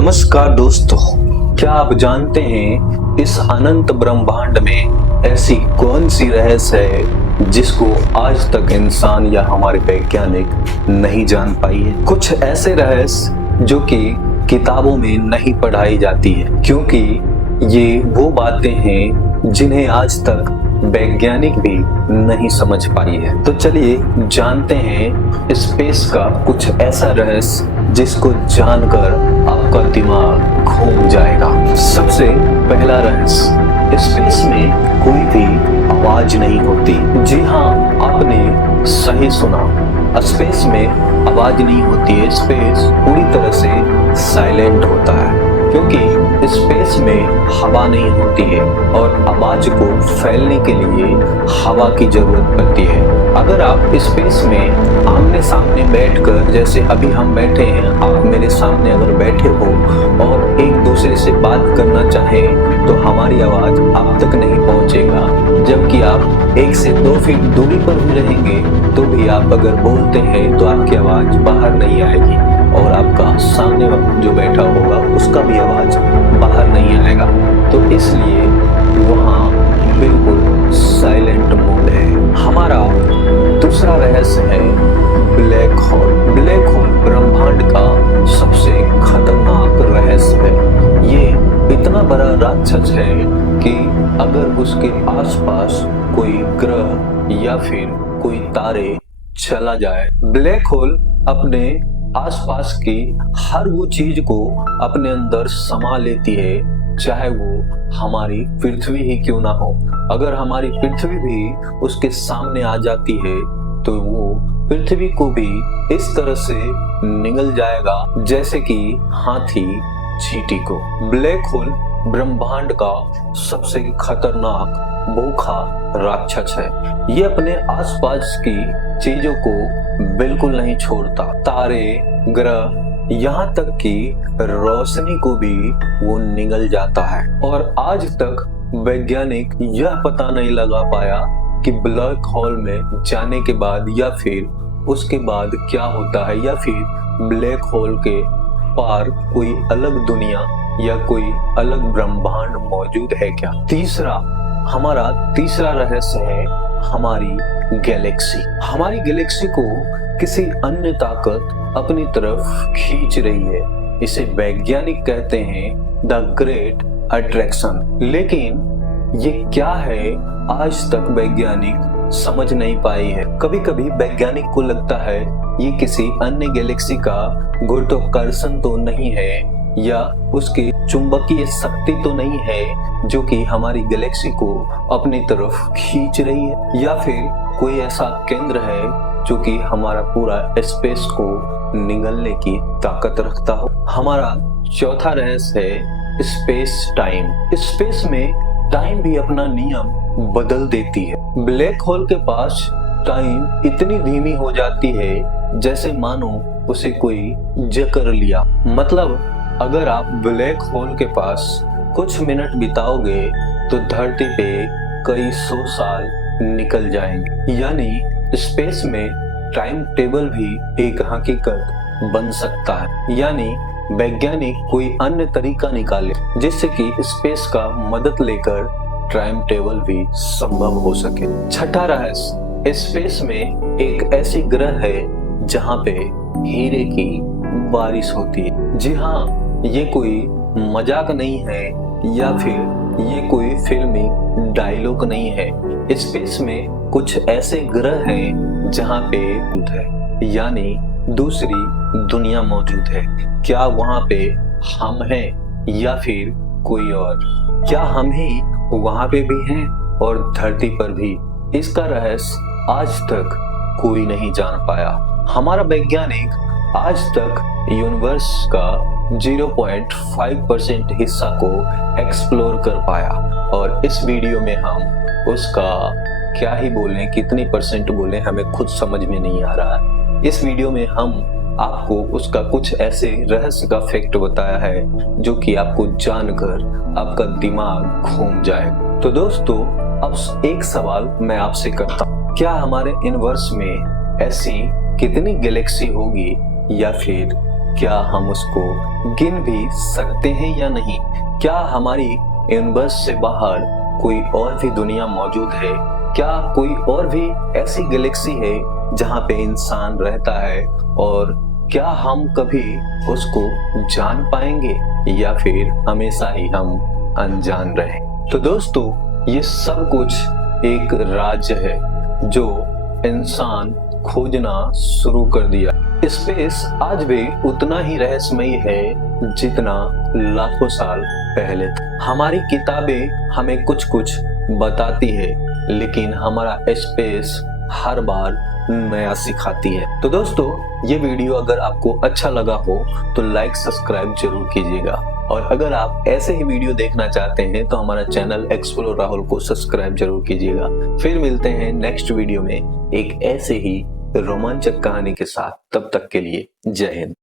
नमस्कार दोस्तों, क्या आप जानते हैं इस अनंत ब्रह्मांड में ऐसी कौन सी रहस्य है जिसको आज तक इंसान या हमारे वैज्ञानिक नहीं जान पाई है। कुछ ऐसे रहस्य जो कि किताबों में नहीं पढ़ाई जाती है, क्योंकि ये वो बातें हैं जिन्हें आज तक वैज्ञानिक भी नहीं समझ पाई है। तो चलिए जानते हैं स्पेस का कुछ ऐसा रहस्य जिसको जानकर आपका दिमाग घूम जाएगा। सबसे पहला रहस्य, स्पेस में कोई भी आवाज नहीं होती। जी हाँ, आपने सही सुना, स्पेस में आवाज नहीं होती है। स्पेस पूरी तरह से साइलेंट होता है, क्योंकि स्पेस में हवा नहीं होती है और आवाज को फैलने के लिए हवा की जरूरत पड़ती है। अगर आप स्पेस में आमने सामने बैठकर, जैसे अभी हम बैठे हैं, आप मेरे सामने अगर बैठे हो और एक दूसरे से बात करना चाहें तो हमारी आवाज आप तक नहीं पहुंचेगा। जबकि आप 1 से 2 फीट दूरी पर भी रहेंगे तो भी आप अगर बोलते हैं तो आपकी आवाज बाहर नहीं आएगी और आपका सामने जो बैठा होगा उसका भी आवाज बाहर नहीं आएगा। तो इसलिए वहाँ बिल्कुल साइलेंट मोड है। हमारा दूसरा रहस्य है ब्लैक होल। ब्लैक होल ब्रह्मांड का सबसे खतरनाक रहस्य है। ये इतना बड़ा राक्षस है कि अगर उसके आसपास कोई ग्रह या फिर कोई तारे चला जाए, ब्लैक होल अपने आसपास की हर वो चीज को अपने अंदर समा लेती है, चाहे वो हमारी पृथ्वी ही क्यों ना हो। अगर हमारी पृथ्वी भी उसके सामने आ जाती है तो वो पृथ्वी को भी इस तरह से निगल जाएगा जैसे कि हाथी चींटी को। ब्लैक होल ब्रह्मांड का सबसे खतरनाक भूखा राक्षस है। ये अपने आसपास की चीजों को बिल्कुल नहीं छोड़ता। तारे, ग्रह, यहाँ तक कि रोशनी को भी वो निगल जाता है। और आज तक वैज्ञानिक यह पता नहीं लगा पाया कि ब्लैक होल में जाने के बाद या फिर उसके बाद क्या होता है, या फिर ब्लैक होल के पार कोई अलग दुनिया या कोई अलग ब्रह्मांड मौजूद है क्या। हमारा तीसरा रहस्य है हमारी गैलेक्सी। हमारी गैलेक्सी को किसी अन्य ताकत अपनी तरफ खींच रही है। इसे वैज्ञानिक कहते हैं द ग्रेट अट्रैक्शन। लेकिन ये क्या है, आज तक वैज्ञानिक समझ नहीं पाई है। कभी कभी वैज्ञानिक को लगता है ये किसी अन्य गैलेक्सी का गुरुत्वाकर्षण तो नहीं है, या उसकी चुंबकीय शक्ति तो नहीं है जो कि हमारी गैलेक्सी को अपनी तरफ खींच रही है, या फिर कोई ऐसा केंद्र है जो कि हमारा पूरा स्पेस को निगलने की ताकत रखता हो। हमारा चौथा रहस्य है स्पेस टाइम। स्पेस में टाइम भी अपना नियम बदल देती है। ब्लैक होल के पास टाइम इतनी धीमी हो जाती है जैसे मानो उसे कोई जकड़ लिया। मतलब अगर आप ब्लैक होल के पास कुछ मिनट बिताओगे तो धरती पे कई 100 साल निकल जाएंगे। यानी स्पेस में टाइम टेबल भी एक हकीकत बन सकता है। यानी वैज्ञानिक कोई अन्य तरीका निकाले जिससे कि स्पेस का मदद लेकर टाइम टेबल भी संभव हो सके। छठा रहस्य, स्पेस में एक ऐसी ग्रह है जहाँ पे हीरे की बारिश होती है। जी हाँ, ये कोई मजाक नहीं है या फिर ये कोई फिल्मी डायलॉग नहीं है। स्पेस में कुछ ऐसे ग्रह हैं जहाँ पे है, यानी दूसरी दुनिया मौजूद है। क्या वहाँ पे हम हैं या फिर कोई और? क्या हम ही वहाँ पे भी हैं और धरती पर भी? इसका रहस्य आज तक कोई नहीं जान पाया। हमारा वैज्ञानिक आज तक यूनिवर्स का 0.5% हिस्सा को एक्सप्लोर कर पाया, और इस वीडियो में हम उसका क्या ही बोलें, कितनी परसेंट बोलें, हमें खुद समझ में नहीं आ रहा है। इस वीडियो में हम आपको उसका कुछ ऐसे रहस्य का फैक्ट बताया है जो कि आपको जानकर आपका दिमाग घूम जाए। तो दोस्तों, अब एक सवाल मैं आपसे करता हूँ, क्या हमारे यूनिवर्स में ऐसी कितनी गैलेक्सी होगी या फिर क्या हम उसको गिन भी सकते हैं या नहीं? क्या हमारी यूनिवर्स से बाहर कोई और भी दुनिया मौजूद है? क्या कोई और भी ऐसी गैलेक्सी है जहाँ पे इंसान रहता है? और क्या हम कभी उसको जान पाएंगे या फिर हमेशा ही हम अनजान रहे? तो दोस्तों, ये सब कुछ एक राज है जो इंसान खोजना शुरू कर दिया। स्पेस आज भी उतना ही रहस्यमयी है जितना लाखों साल पहले था। हमारी किताबें हमें कुछ कुछ बताती है, लेकिन हमारा स्पेस हर बार नया सिखाती है। तो दोस्तों, ये वीडियो अगर आपको अच्छा लगा हो तो लाइक सब्सक्राइब जरूर कीजिएगा, और अगर आप ऐसे ही वीडियो देखना चाहते हैं तो हमारा चैनल एक्सप्लोर राहुल को सब्सक्राइब जरूर कीजिएगा। फिर मिलते हैं नेक्स्ट वीडियो में एक ऐसे ही रोमांचक कहानी के साथ। तब तक के लिए जय हिंद।